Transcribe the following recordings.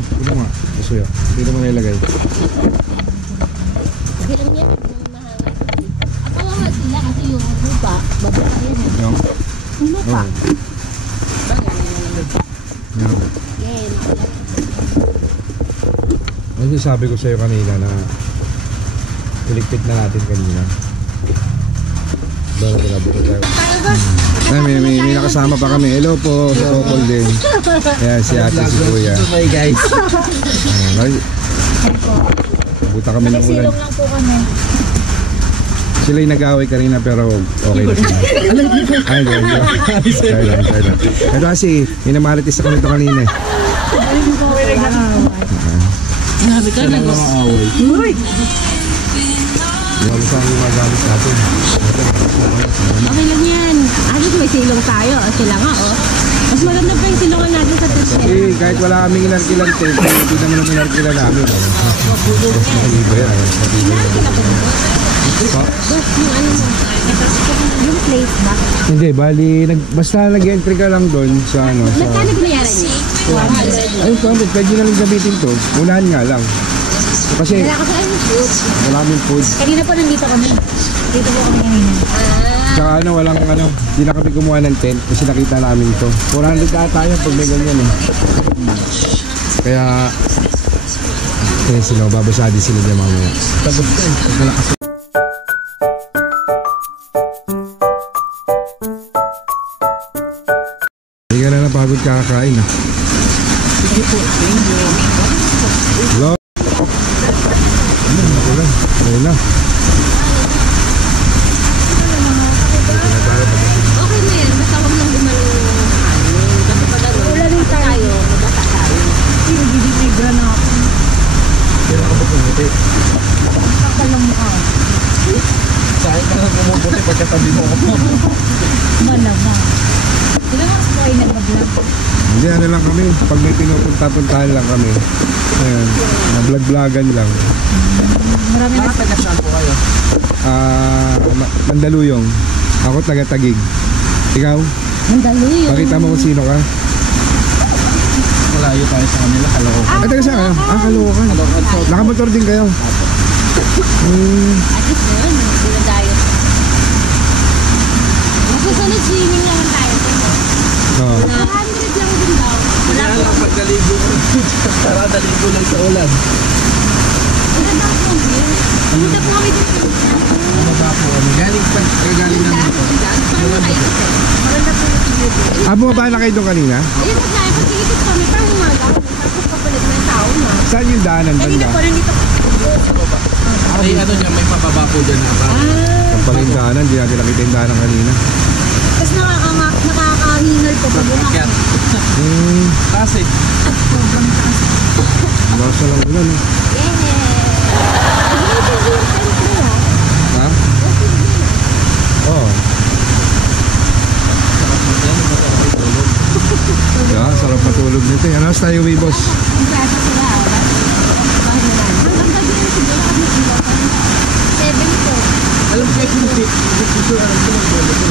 Ito nga. Gusto yun. Dito mo nilagay. Bilang yan. Kawawa sila kasi yung lupa. Babaka yan. Yung? Yung lupa. Yan. Yan. Ano sabi ko sa'yo kanina na iligpit na natin kanina. Bago pinabukod tayo. May nakasama pa kami. Hello po sa Opol din. Ayan si ate, si kuya. Hi guys. Buta kami ng ulan. Silong lang po kami. Sila yung nag-away kanina pero okay na sila. Ay, sorry lang. Pero kasi, minamaritis ako nito kanina eh. Sabi ka na mga away. Uy! Wala saan yung magalit natin. Okay lang yan. Ayos may silong tayo. Sila nga oh. Mas maganda pa yung silungan natin sa test. Eh, kahit wala kaming inarkilan tent, hindi naman ang inarkilan namin. Mas maliba yan. Yung ano mo? Yung place ba? Hindi, bali, basta nag-entry ka lang doon sa ano. Magkano binayaran niya? 200. Ayun, 200. Pwede na lang gamitin to. Unahan nga lang. Kasi Wala kasi ano food. maraming food. Kanina po nandito kami. Dito po kami kanina. Tsaka ano, walang ano, hindi na kami kumuha ng tent kasi nakita namin ito. 400 ata yun pag may ganyan eh. Kaya, sila, babasadi sila dyan mamaya. Tagos ka eh. Pagkalakas. Hindi ka na napagod kakakain ah. Sige po. Thank you. Hello? Ayun na. Okay na yan. Basta huwag lang gumalo. Kasi pag ulanin tayo, mabasa tayo. Hindi, bibigla na ako. Kaya ako ba pumuti? Kapal lang mukha. Saan ka na pumuputi pagkatabi mo ako? Malamang. Sila nga po ay nag-vlog. Hindi, ano lang kami. Pag may pinupunta-puntahan lang kami. Ayun, na-vlog-vlogan lang. Marami na. Nakatagasyan po kayo? Mandaluyong. Ako taga-Tagig. Ikaw? Mandaluyong. Pakita mo kung sino ka. Malayo tayo sa kanila. Kalookan. Ay, taga saan ka? Caloocan. Kalookan po. Nakamotor din kayo? At least na yun. Hindi na tayo. Masusunod swimming lang tayo. Oo. 100 lang din daw. Wala Kaya po. lang pagdaligo. Tara, daligo lang sa ulan. Wala na po. Pumunta po kami dito. Ano ba po? Galing pa. Galing naman po. Maganda po yung video. Bumaba na kayo doon kanina? Ayun na tayo. Pagkikit kami. Parang umaga. Tapos papalit na yung tao na. Saan yung daanan Kanina banda? po, nandito po. Ay, ano niya, may pababa po dyan na. Ang pala yung daanan, hindi natin nakita yung daanan kanina. Tapos nakakahingal po pag Akyat. umakit. Tasig. Sobrang taas. Basta lang ulan. Ha? Oo. Yeah, sarap matulog nito. Ano sa tayo, boss? Ang klasa sila. Hanggang gabi na siguro kami ilaw. 7 po. Alam ko kayo gusto alam ko ng bolo ko.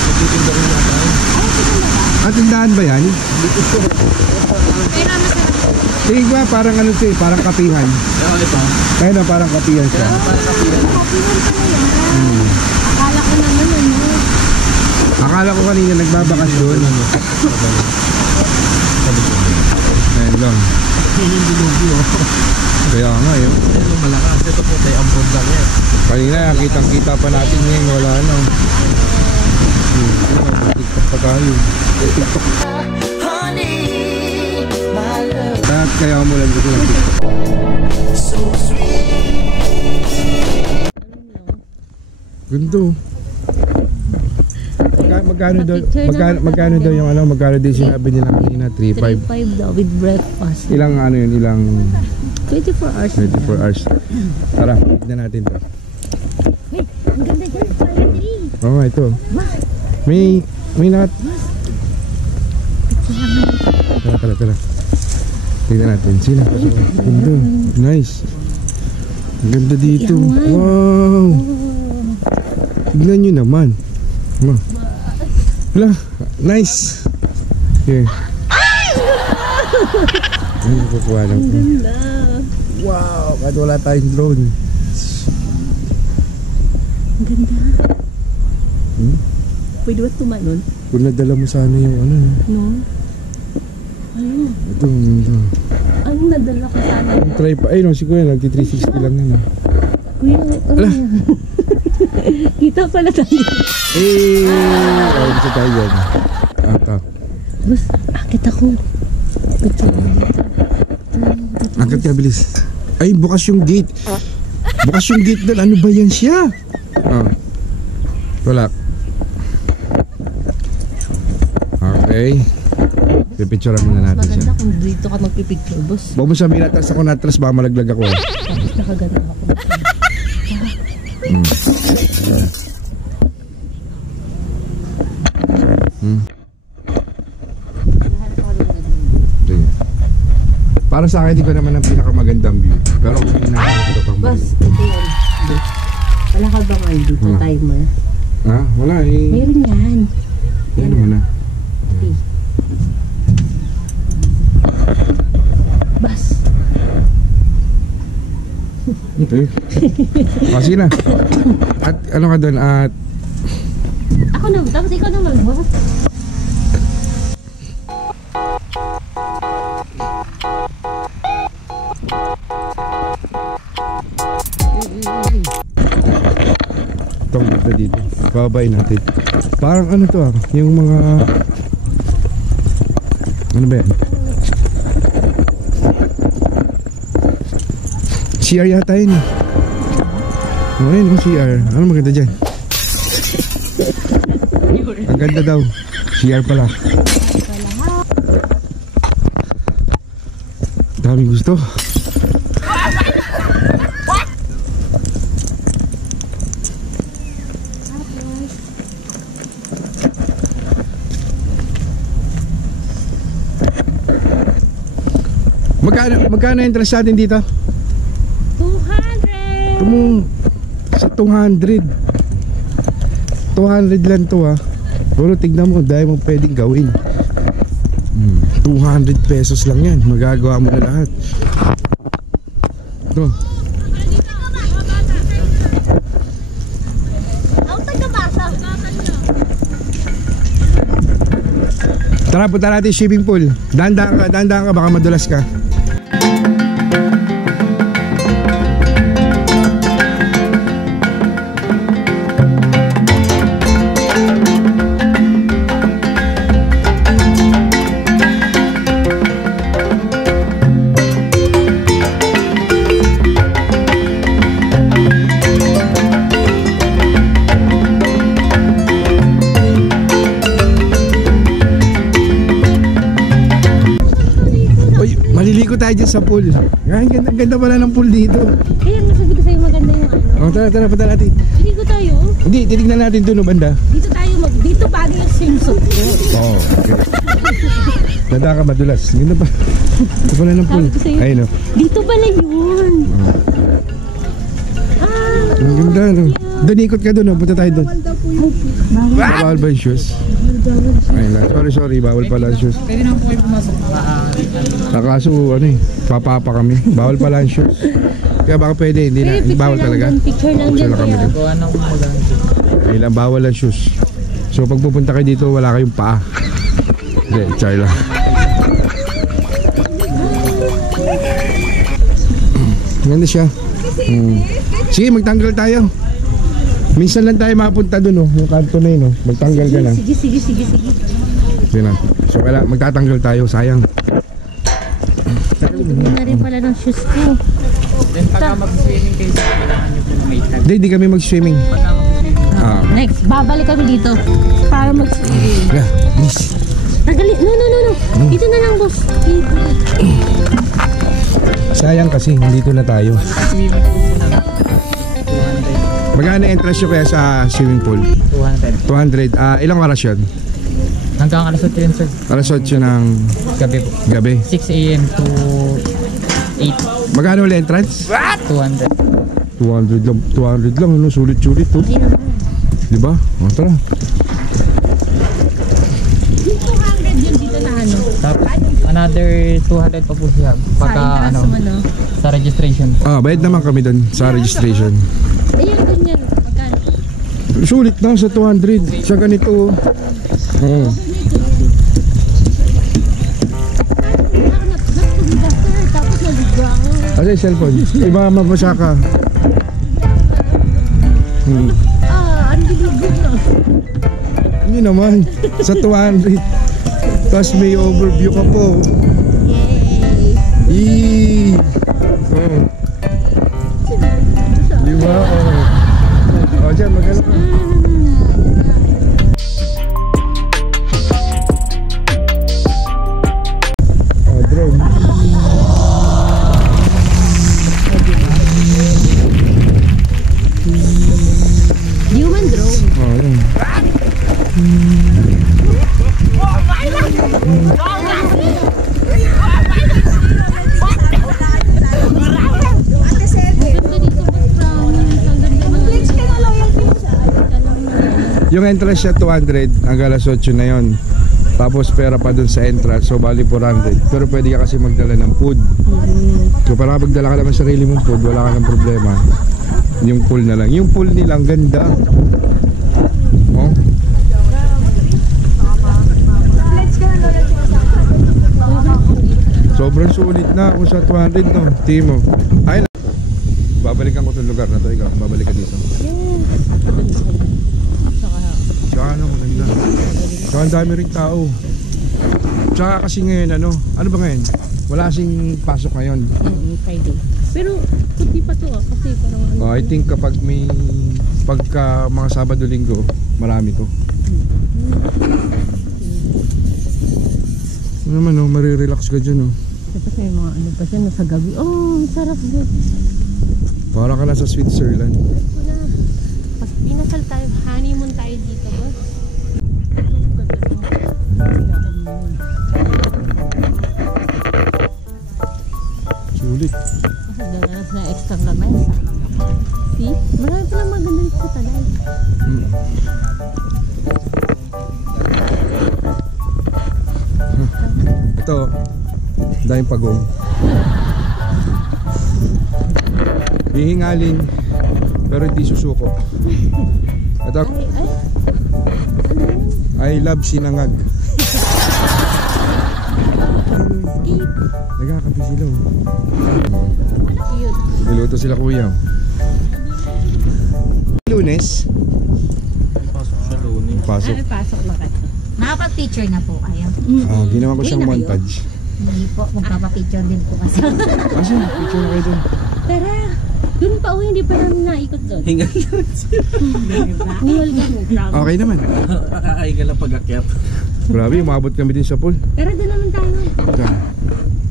Nagtitinda rin na tayo. Ay, sige na ba? At tindahan ba yan? Pero masarap po. Tingin ko parang ano siya, parang kapihan. Kaya ito. Ayun na, parang kapihan siya. Parang kapilan. Kapihan ko na yan. Akala ko naman ano. Akala ko kanina nagbabakasyon. Ayun lang. Kaya nga yun. Ito malakas. Ito po tayo ampun lang yan. Kanina kitang-kita pa natin ngayon. Wala na. TikTok pa tayo. TikTok. Kaya umulan ko ng TikTok. Ganda. Magkano daw yung ano, magkano din sinabi nila kanina? 3.5. 3.5 daw with breakfast. Ilang ano yun, ilang 24 hours. 24 hours. Tara, tignan natin to. Hey, ang ganda dyan. Party. Oo, ito. May lahat. Tara. Tignan natin. Sino? Ganda. Nice. Ang ganda dito. Wow. Tignan nyo naman. Wala. Nice. Okay. Ano kukuha lang Ang ko? ganda. Wow! Kahit wala tayong drone. Ang ganda. Hmm? Pwede ba tumanon? Kung nadala mo sana yung ano, no? No? Ayun. Ito. Ang nadala ko sana. Try pa. Ay no, si Kuya nagti 360 lang yun. Kuya, ano Ala. yan? Kita pala tayo. Eh! Ay, gusto tayo yan. Ata. Bus, akit ako. Picture mo dito. Angkat ka, bilis. Ay, bukas yung gate. Bukas yung gate doon. Ano ba yan siya? Oh. Wala. Okay. Pipicturean muna Mas natin siya. maganda kung dito ka magpipicture, boss. Huwag mo sabihin natras ako natras. Baka malaglag ako. Mas nakaganda ako. Sige. Para sa akin, di ko naman ang pinakamagandang view. Pero kung ito pang Boss, ito yan. Wala ka bang ano dito, Wala. timer? Ha? Wala eh. Meron yan. Yan naman na. Bas. Okay. Kasi na. At ano ka doon? At Ako na, tapos ikaw naman, boss. itong ganda dito. Babay natin. Parang ano to ah. Yung mga ano ba yan? CR yata yun eh. Oh, yun yung CR. Ano maganda dyan? Ang ganda daw. CR pala. Daming gusto. Magkano entrance natin dito? 200! Tumong sa 200. 200 lang to ha. Pero tignan mo, dahil mo pwedeng gawin. 200 pesos lang yan. Magagawa mo na lahat. Ito. Tara, punta natin swimming pool. Dahan-dahan ka, baka madulas ka. Maliligo tayo dyan sa pool. Ang ganda pala ng pool dito. Kaya masabi ko sa'yo maganda yung ano. Oh, tara, punta natin. Hindi ko tayo. Hindi, titignan natin doon, banda. Dito tayo dito bagay yung swimsuit ko. Oo, okay. Dada ka madulas. Ganda pa. Ito pala ng pool. Sabi ko sa'yo. Ayun o. Dito pala yun. Ang ganda, no? Doon, ikot ka doon, punta tayo doon. Bawal ba yung shoes? Ayun lang. Sorry, bawal pala ang shoes. Pwede na po kayo pumasok. Nakaso, ano eh, papapa kami. Bawal pala ang shoes. Kaya baka pwede, hindi na, bawal talaga. Picture lang Picture dyan. lang kami Kaya. doon. Gawa na kung maganda. Ayun lang, bawal ang shoes. So pag pupunta kayo dito, wala kayong paa. Hindi, char lang. Ganda siya. Sige, magtanggal tayo. Minsan lang tayo mapunta doon, oh. Yung kanto na yun, oh. Magtanggal ka lang. Sige. Sige na. So wala, magtatanggal tayo, sayang. Hindi na rin pala ng shoes ko. Then pagka mag-swimming kayo, kailangan nyo po na may tag. Hindi kami mag-swimming. Pagka mag-swimming. Ah. Next, babalik kami dito. Para mag-swimming. Yeah, miss. Tagali. No. Dito na lang, boss. Sayang kasi, dito na tayo. Swimming pool po namin. 200. Magkano entrance nyo kaya sa swimming pool? 200. 200. Ilang oras yun? Hanggang alas 8 yun, sir. Alas 8 ng Gabi po. gabi. 6 a.m. to 8. Magkano ulit entrance? 200. 200 lang, ano? Sulit-sulit to. Hindi naman. Diba? O, tara. 200 yun dito na ano. Tapos another 200 pa po siya pagka ano, sa registration. Bayad naman kami doon sa registration. Ayun, ganyan. Magkano? Sulit na sa 200 sa ganito. Oo. Tapos naligaw. Kasi cellphone. Iba mabasa ka. Ang diligid na. Hindi naman. Sa 200. Tapos may overview ka po. Yay! Yee! Di ba? Diyan, magano ka. Drone. Human drone. Yun. Yung entrance siya 200, hanggang alas 8 na yon. Tapos pera pa dun sa entrance, so bali 400. Pero pwede ka kasi magdala ng food. So para magdala ka naman sarili mong food, wala ka ng problema. Yung pool na lang. Yung pool nila, ang ganda. Oh. Sobrang sulit na kung sa 200 no. Timo. Ay, babalikan ko 'tong lugar na to. Ikaw, babalik ka dito. Tsaka ano, maganda. Tsaka ang dami rin tao. Tsaka kasi ngayon ano ba ngayon? Wala kasing pasok ngayon. Friday. Pero puti pa to kasi parang ano. I think kapag may pagka mga Sabado Linggo, marami to. Ano naman marirelax ka dyan Tapos may mga ano pa siya nasa gabi. Sarap din. Para ka na sa Switzerland. Pag inasal tayo, honeymoon tayo dito, boss. Sulit. Kasi dalalas na extra lamesa. See? Marami pa lang maganda dito sa Tanay. Ito, dahil pagong. Hihingalin, pero hindi susuko. Ito, I love sinangag. Nagkakapi sila. Cute. Niluto sila kuya. Lunes? Pasok siya Lunes. Pasok. Pasok na kayo. Nakapag-picture na po kayo? Ginawa ko siyang Uwi na kayo? montage. Hindi po, magpapapicture din po kasi. Kasi, picture na kayo dun. Tara! Doon pa hindi pa namin naikot doon. Hingal Hingal ka. Okay naman. Nakakain ka lang pag-akyat. Grabe, umabot kami din sa pool. Tara, doon naman tayo.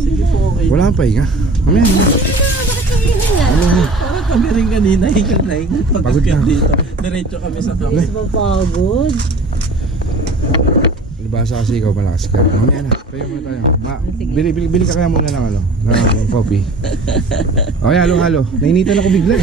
Sige po, okay. Wala kang pahinga. Mamaya. Bakit kayo hingal? Parang kami rin kanina, hingal na hingal. Pagod Pag-akyat na. dito. Diretso kami sa kami. Mapagod. Libasa kasi ikaw malakas ka. Mamaya na. Pahinga muna tayo. Bili ka kaya muna ng ng coffee. Okay, halo-halo. Nainitan ako bigla.